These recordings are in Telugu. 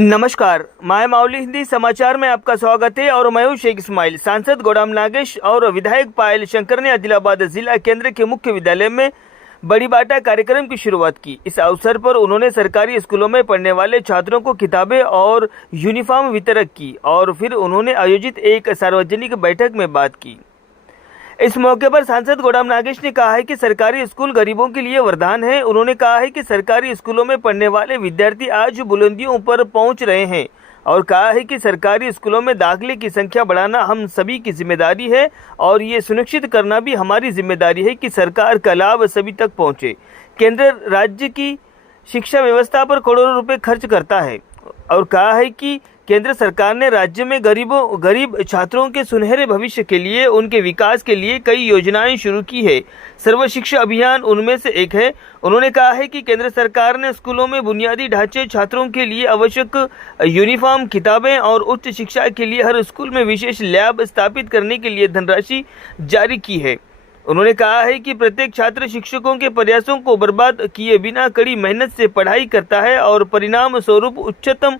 नमस्कार, माय माउली हिंदी समाचार में आपका स्वागत है और मैं हूं शेख इस्माइल। सांसद गोडाम नागेश और विधायक पायल शंकर ने आदिलाबाद जिला केंद्र के मुख्य विद्यालय में बड़ी बाटा कार्यक्रम की शुरुआत की। इस अवसर पर उन्होंने सरकारी स्कूलों में पढ़ने वाले छात्रों को किताबें और यूनिफॉर्म वितरण की और फिर उन्होंने आयोजित एक सार्वजनिक बैठक में बात की। इस मौके पर सांसद गोडाम नागेश ने कहा है कि सरकारी स्कूल गरीबों के लिए वरदान है। उन्होंने कहा है कि सरकारी स्कूलों में पढ़ने वाले विद्यार्थी आज बुलंदियों पर पहुंच रहे हैं और कहा है कि सरकारी स्कूलों में दाखिले की संख्या बढ़ाना हम सभी की जिम्मेदारी है और ये सुनिश्चित करना भी हमारी जिम्मेदारी है कि सरकार का लाभ सभी तक पहुंचे। केंद्र राज्य की शिक्षा व्यवस्था पर करोड़ों रुपए खर्च करता है और कहा है कि केंद्र सरकार ने राज्य में गरीब छात्रों के सुनहरे भविष्य के लिए उनके विकास के लिए कई योजनाएं शुरू की है। सर्व शिक्षा अभियान उनमें से एक है। उन्होंने कहा है कि केंद्र सरकार ने स्कूलों में बुनियादी ढांचे, छात्रों के लिए आवश्यक यूनिफॉर्म, किताबें और उच्च शिक्षा के लिए हर स्कूल में विशेष लैब स्थापित करने के लिए धनराशि जारी की है। उन्होंने कहा है कि प्रत्येक छात्र शिक्षकों के प्रयासों को बर्बाद किए बिना कड़ी मेहनत से पढ़ाई करता है और परिणाम स्वरूप उच्चतम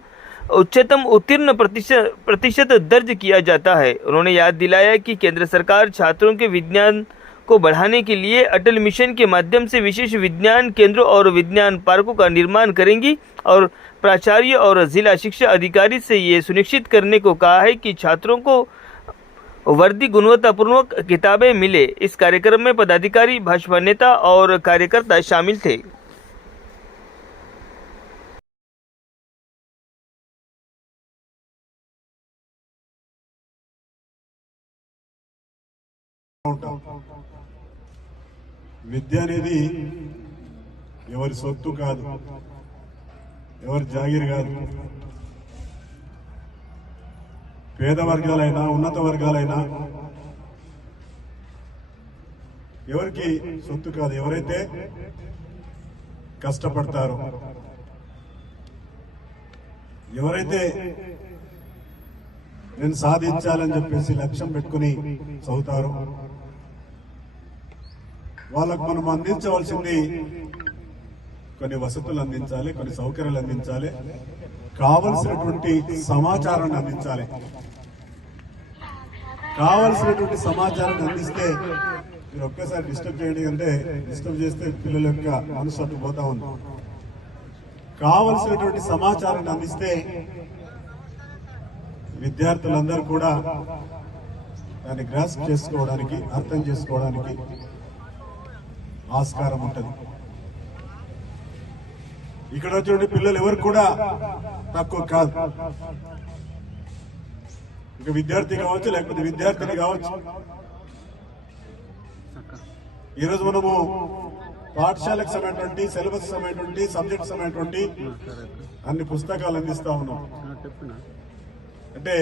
उत्तीर्ण प्रतिशत दर्ज किया जाता है। उन्होंने याद दिलाया कि केंद्र सरकार छात्रों के विज्ञान को बढ़ाने के लिए अटल मिशन के माध्यम से विशेष विज्ञान केंद्रों और विज्ञान पार्कों का निर्माण करेंगी और प्राचार्य और जिला शिक्षा अधिकारी से ये सुनिश्चित करने को कहा है कि छात्रों को वर्दी गुणवत्तापूर्वक किताबें मिले। इस कार्यक्रम में पदाधिकारी, भाजपा नेता और कार्यकर्ता शामिल थे। విద్య అనేది ఎవరి సొత్తు కాదు, ఎవరి జాగీర్ కాదు. పేద వర్గాలైనా ఉన్నత వర్గాలైనా ఎవరికి సొత్తు కాదు. ఎవరైతే కష్టపడతారో, ఎవరైతే నేను సాధించాలని చెప్పేసి లక్ష్యం పెట్టుకుని చదువుతారో వాళ్ళకు మనం అందించవలసింది కొన్ని వసతులు అందించాలి, కొన్ని సౌకర్యాలు అందించాలి, కావలసినటువంటి సమాచారాన్ని అందించాలి. కావలసినటువంటి సమాచారాన్ని అందిస్తే మీరు ఒక్కసారి డిస్టర్బ్ చేయండి, అంటే డిస్టర్బ్ చేస్తే పిల్లల యొక్క మనసు అటు పోతా ఉంది. కావలసినటువంటి సమాచారాన్ని అందిస్తే విద్యార్థులందరూ కూడా దాన్ని గ్రాస్ప్ చేసుకోవడానికి, అర్థం చేసుకోవడానికి ఆస్కారం ఉంటుంది. ఇక్కడ వచ్చే పిల్లలు ఎవరు కూడా తక్కువ కాదు. ఇక విద్యార్థి కావచ్చు, లేకపోతే విద్యార్థిని కావచ్చు. ఈరోజు మనము పాఠశాలకు సమయటువంటి, సిలబస్ సమయటువంటి, సబ్జెక్ట్ సమయటువంటి అన్ని పుస్తకాలు అందిస్తా ఉన్నాం. అంటే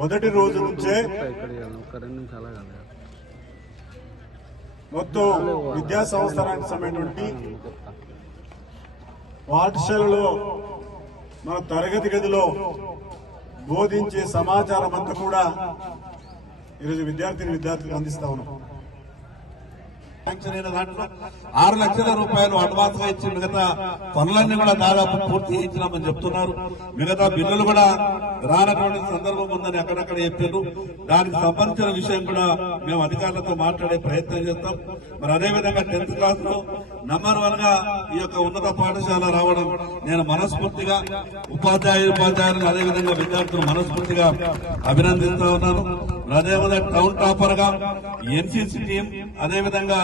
మొదటి రోజు నుంచే మొత్తం విద్యా సంవత్సరానికి సమయటువంటి పాఠశాలలో మన తరగతి గదిలో బోధించే సమాచారం అంతా కూడా ఈరోజు విద్యార్థులకు అందిస్తా ఉన్నాం. దాంట్లో 6 లక్షల రూపాయలు అడ్వాన్స్ గా ఇచ్చి మిగతా పనులన్నీ కూడా దాదాపు పూర్తి చేయించినామని చెప్తున్నారు. మిగతా బిల్లులు కూడా రానటువంటి సందర్భం ఉందని అక్కడక్కడ చెప్పారు. దానికి సంబంధించిన విషయం కూడా మేము అధికారులతో మాట్లాడే ప్రయత్నం చేస్తాం. మరి అదేవిధంగా 10th క్లాస్ లో నంబర్ 1 గా ఈ యొక్క ఉన్నత పాఠశాల రావడం నేను మనస్ఫూర్తిగా ఉపాధ్యాయులు అదేవిధంగా విద్యార్థులు మనస్ఫూర్తిగా అభినందిస్తా ఉన్నాను. అదేవిధంగా టౌన్ టాపర్ గా ఎన్సీసీ టీం, అదేవిధంగా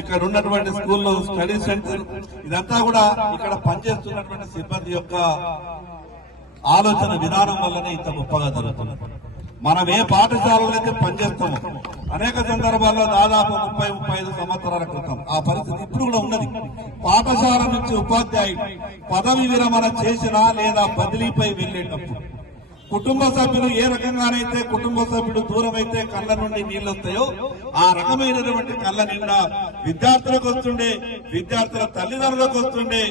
ఇక్కడ ఉన్నటువంటి స్కూల్లో స్టడీ సెంటర్, ఇదంతా కూడా ఇక్కడ పనిచేస్తున్నటువంటి సిబ్బంది యొక్క ఆలోచన విధానం వల్లనే ఇంత గొప్పగా జరుగుతుంది. మనం ఏ పాఠశాలలో అయితే పనిచేస్తామో అనేక సందర్భాల్లో దాదాపు 30-35 సంవత్సరాల క్రితం ఆ పరిస్థితి ఇప్పుడు కూడా ఉన్నది. పాఠశాల నుంచి ఉపాధ్యాయుడు పదవి విరమణ చేసినా లేదా బదిలీపై వెళ్లేటప్పుడు కుటుంబ సభ్యులు ఏ రకంగానైతే కుటుంబ సభ్యుడు దూరం అయితే కళ్ళ నుండి నీళ్లు వస్తాయో ఆ రకమైనటువంటి కళ్ళ నిండా విద్యార్థులకు వస్తుండే, విద్యార్థుల తల్లిదండ్రులకు వస్తుండే,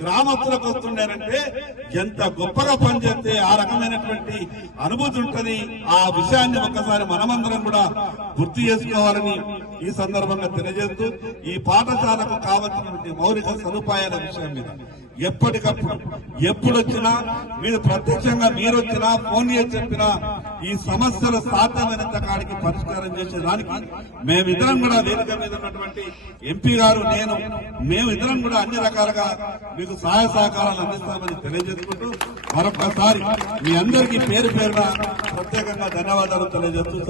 గ్రామస్తులకు వస్తుండేనంటే ఎంత గొప్పగా పనిచేస్తే ఆ రకమైనటువంటి అనుభూతి ఉంటుంది. ఆ విషయాన్ని ఒక్కసారి మనమందరం కూడా గుర్తు చేసుకోవాలని ఈ సందర్భంగా తెలియజేస్తూ ఈ పాఠశాలకు కావలసినటువంటి మౌలిక సదుపాయాల విషయం మీద ఎప్పటికప్పుడు ఎప్పుడు వచ్చినా మీరు ప్రత్యక్షంగా మీరు వచ్చినా ఫోన్ చేసి చెప్పినా ఈ సమస్యలు సాధ్యమైనంత కాడికి పరిష్కారం చేసేదానికి మేమిద్దరం కూడా వేదిక మీద ఉన్నటువంటి ఎంపీ గారు మేమిద్దరం కూడా అన్ని రకాలుగా మీకు సహాయ సహకారాలు అందిస్తామని తెలియజేసుకుంటూ మరొకసారి మీ అందరికీ పేరు పేరున ప్రత్యేకంగా ధన్యవాదాలు తెలియజేస్తూ